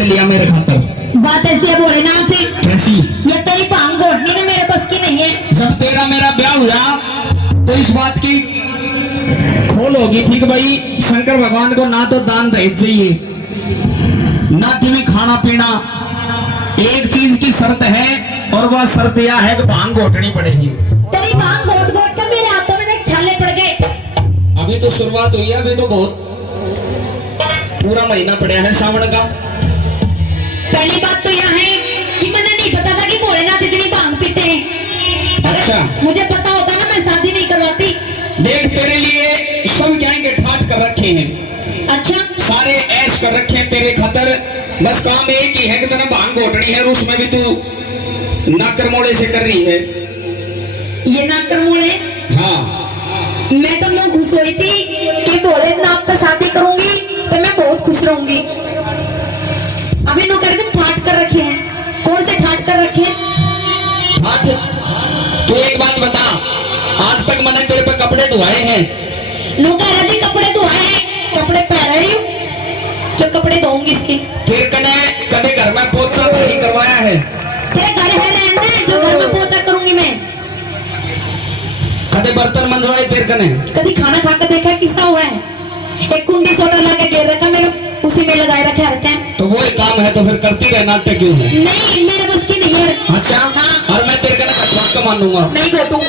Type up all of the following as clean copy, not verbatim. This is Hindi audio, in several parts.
घोट लिया मेरे खातर। बात ऐसी है भोलेनाथ, कैसी? ये तेरी भांग घोटनी ने मेरे बस की नहीं है। जब तेरा मेरा ब्याह हुआ तो इस बात की खोल होगी ठीक भाई, शंकर भगवान को ना तो दान दहेज चाहिए ना तुम्हें खाना पीना, एक चीज की शर्त है और वह शर्त यह है कि भांग घोटनी पड़ेगी। तेरी भांग घोट घोट कर मेरे हाथों में देख छाले पड़ गए। अभी तो शुरुआत हुई है, अभी तो बहुत पूरा महीना पड़ा है सावन का। पहली बात तो यह है कि मैंने नहीं पता था कि भोलेनाथ इतनी भांग पीते हैं। अच्छा। मुझे पता होता ना मैं शादी नहीं करवाती। देख तेरे लिए सब क्या के ठाट कर रखे हैं, अच्छा सारे ऐश कर रखे हैं तेरे खातर। बस काम एक ही है कि मैंने भांग घोटनी है और उसमें भी तू नाकर मोड़े से कर रही है। ये नाकर मोड़े? हाँ। मैं तो मैं खुश हुई थी कि भोलेनाथ से शादी करूंगी तो मैं बहुत खुश रहूंगी। अभी नो कर ठाट कर रखे हैं। कौन से ठाट कर रखे हैं? ठाट? तू एक बात बता, आज तक मैंने तेरे पे कपड़े धुआए हैं? नौकर जी कपड़े धुआए हैं, कपड़े पहन रही हूँ जो कपड़े धोऊंगी इसके। फिर कने कदे घर में पोछा नहीं करवाया है? तेरे घर है रहने जो घर में पोछा करूंगी मैं। कदे बर्तन मंजवाए तेरे कने? कभी खाना खा कर देखा किसका हुआ है? एक कुंडी सोडा लाके गिर रखा मेरे, उसी में लगाए रखे रहते हैं। तो वो ही काम है तो फिर करती रहे, नाट्य क्यों है? नहीं मेरे बस की नहीं है। अच्छा हाँ। और मैं तेरे कने कटवा के मानूंगा। नहीं घोटू।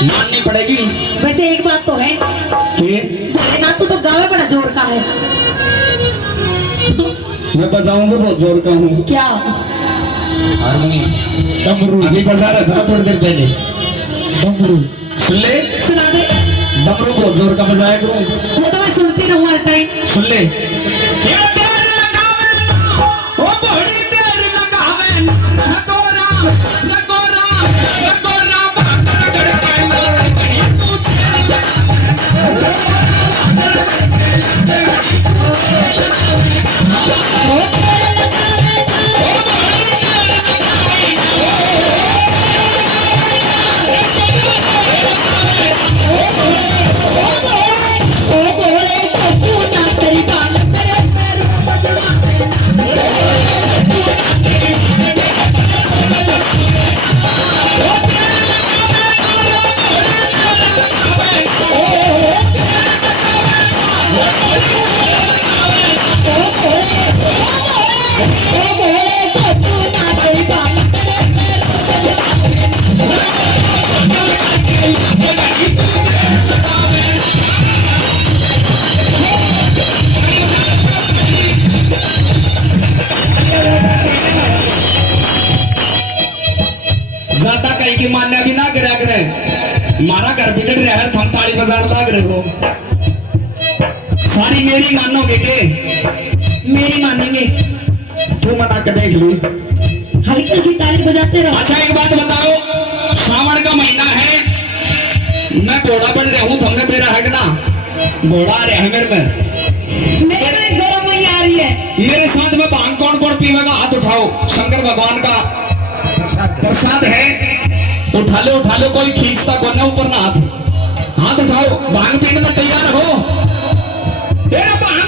माननी पड़ेगी। वैसे एक बात तो है कि भोलेनाथ तो गावे बड़ा जोर का है। मैं बजाऊंगा बहुत जोर का हूँ। क्या? हारमोनियम, डमरू। अभी बजा रहा था थोड़ी देर पहले डमरू। सुन ले, सुना दे। डमरू बहुत जोर का बजाया करूँ। वो तो मैं सुनती रहूँ हर टाइम। सुन ले। ज्यादा कहीं की मान्य भी ना करा करे, मारा घर बिगड़ रहा है, थम ताली बजाने लग रहे हो। सारी मेरी मानोगे के? मेरी मानेंगे। तू मना के देख ली, हल्की हल्की ताली बजाते रहो। अच्छा एक बात बताओ, सावन का महीना है, मैं घोड़ा बन रहा हूँ, तुमने मेरा है ना घोड़ा आ रहा है मेरे में, मेरे में गरम नहीं आ रही है। मेरे साथ में भांग कौन कौन पीवेगा? हाथ उठाओ। शंकर भगवान का प्रसाद है, उठा लो, कोई खींचता को ना ऊपर ना हाथ। हाथ उठाओ, भांग पीने में तैयार हो? तेरा भांग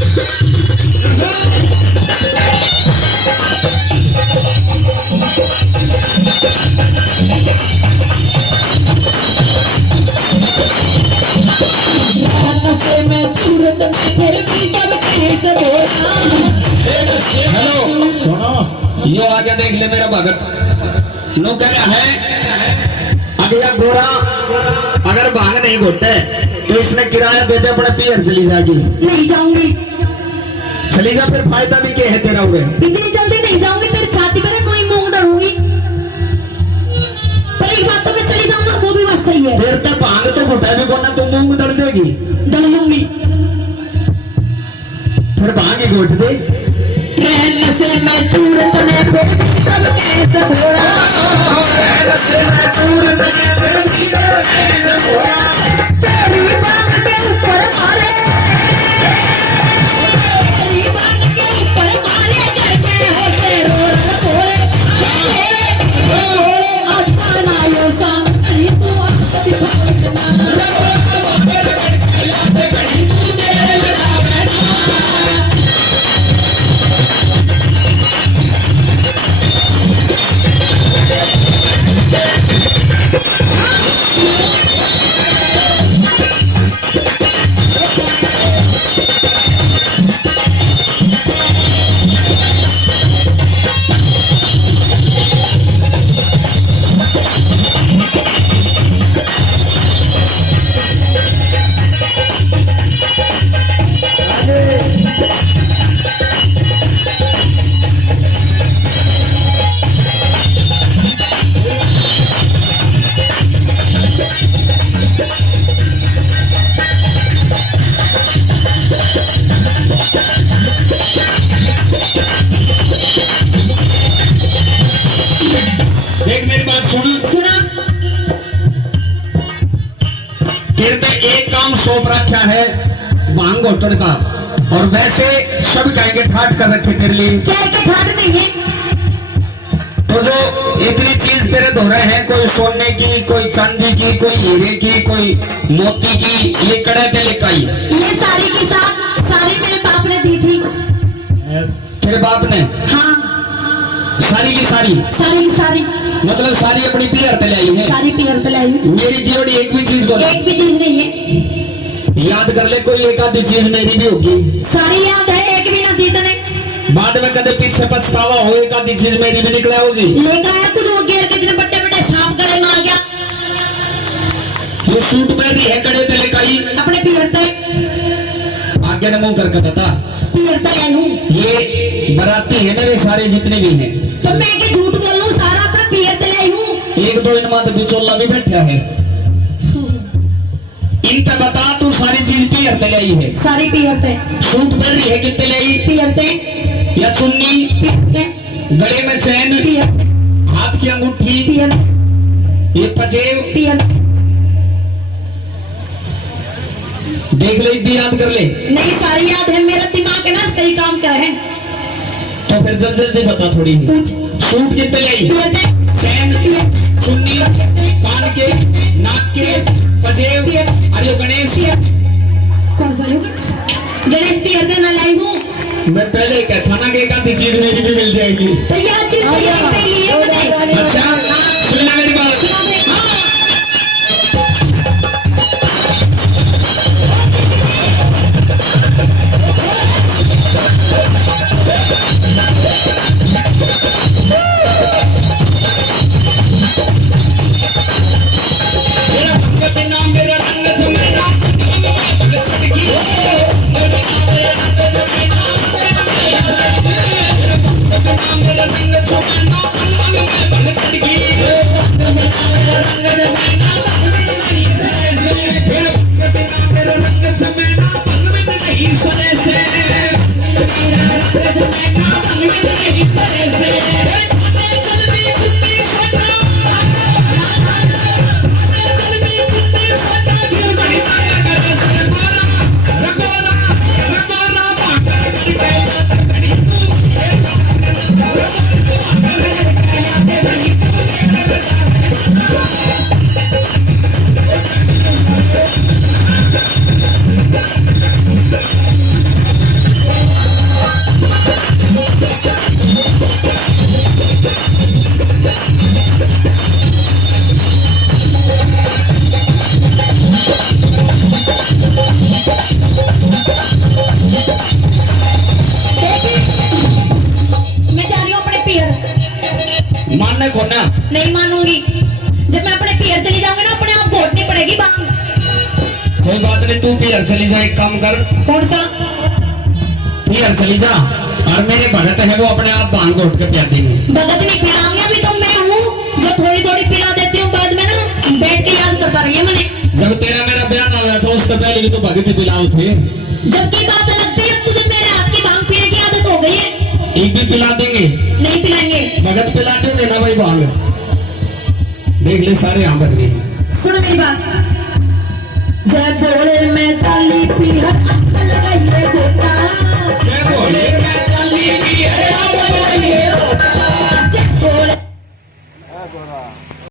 हेलो सुनो यो आगे देख ले मेरा भगत नो कह रहा है अगर यह गोरा अगर भांग नहीं घोटे तो इसने किराया दे दे अपने पियर चली जाएगी। नहीं जाऊंगी, चली जा फिर फायदा भी क्या है तेरा उरे। इतनी जल्दी नहीं जाऊंगी, तेरी छाती पर कोई मूंग दड़ूंगी। पर एक बात तो मैं चली जाऊंगा, वो भी बात सही है। फिर तो भांग तो घोटा भी कोना तू मूंग दड़ देगी। दल लूंगी। फिर भांग ही घोट दे। रहन से मैं चूर तने को सब कैसे घोड़ा, रहन से मैं चूर तने को कैसे घोड़ा, तेरी बात के ऊपर मारे, तेरी बात के ऊपर मारे करके होते रोड थोड़े थोड़े अपना यो संग करी तू अपनी भावना देख मेरी बात सुन। सुना। तेरे पे एक काम सौंप रखा है भांग घोटन का, और वैसे सब कहेंगे ठाट कर रखे तेरे लिए। क्या के ठाट नहीं है? तो जो इतनी चीज तेरे धो रहे हैं, कोई सोने की, कोई चांदी की, कोई हीरे की, कोई मोती की, ये कड़े ते लेकाई। ये सारी की सारी मेरे बाप ने दी थी। तेरे बाप ने? हाँ, सारी की सारी? सारी की सारी मतलब सारी अपनी पियर ते लाई है? सारी पियर तलाई। मेरी दियोड़ी एक भी चीज बोले? एक भी चीज नहीं है। याद कर ले, कोई एक आधी चीज मेरी भी होगी। सारी याद है, एक भी ना दी तने। बाद में कदे पीछे पछतावा हो, एक आधी चीज मेरी भी निकला होगी। लेकर आया कुछ वो घेर के इतने बड़े बड़े सांप गले मार गया। ये सूट पहनी है कड़े ते लेकाई अपने पियर ते आगे न मुंह करके बता। पियर तलाई हूँ। ये बराती है मेरे सारे जितने भी हैं। तो मैं के झूठ बोल रहा हूँ, सारा अपना पियर तलाई हूँ। एक दो इनमां तो बिचौला भी बैठा है। इनका बता तू सारी चीज पियर ते लाई है? सारी पियर ते। सूट पहन रही है कितने लाई? पियर ते। या चुन्नी? पियर ते। गले में चैन? पियर ते। हाथ की अंगूठी? पियर। ये पजेब? पियर। देख ले, इतनी याद कर ले। नहीं, सारी याद है, मेरा दिमाग है ना, सही काम कर है। तो फिर जल्दी जल्दी बता थोड़ी। पूछ। सूट कितने लाई? पियर ते। चैन? पियर। चुन्नी? कान के, नाक के, पजेब? पियर। अरे गणेश? कौन सा होगा? गणेश पियर ते ना लाई हूँ। मैं पहले ही कहता ना कि एक आधी चीज मेरी भी मिल जाएगी। तो यह चीज तो यहीं पे ली है मैंने। अच्छा सुनना मेरी बात। सुना दे। मेरा भगत नाम मेरा रंग जमेना मैं छटकी नाम मेरा रंग जमेना मैं छटकी कोना। नहीं मानूंगी। जब मैं अपने पियर चली जाऊंगी ना अपने आप घोटनी पड़ेगी बांग। कोई बात नहीं, तू पियर चली जा, एक काम कर, कौन सा? पियर चली जा और मेरे भगत है वो अपने आप भांग घोट के पिला देंगे। भगत नहीं पिलाऊंगी, अभी तो मैं हूँ जो थोड़ी थोड़ी पिला देती हूँ, बाद में ना बैठ के याद करता रहिए मैंने। जब तेरा मेरा ब्याह ना हुआ था उससे पहले भी तो भगत ही पिलाए थे। जब की बात लगती है, अब तुझे मेरे हाथ की भांग पीने की आदत हो गई है। एक भी पिला देंगे, नहीं पिलाएंगे। भगत पिला दोगे ना भाई भांग? देख ले सारे यहाँ बैठ गए। सुनो मेरी बात। जय बोले मैं ताली पी हर लगाइए बेटा।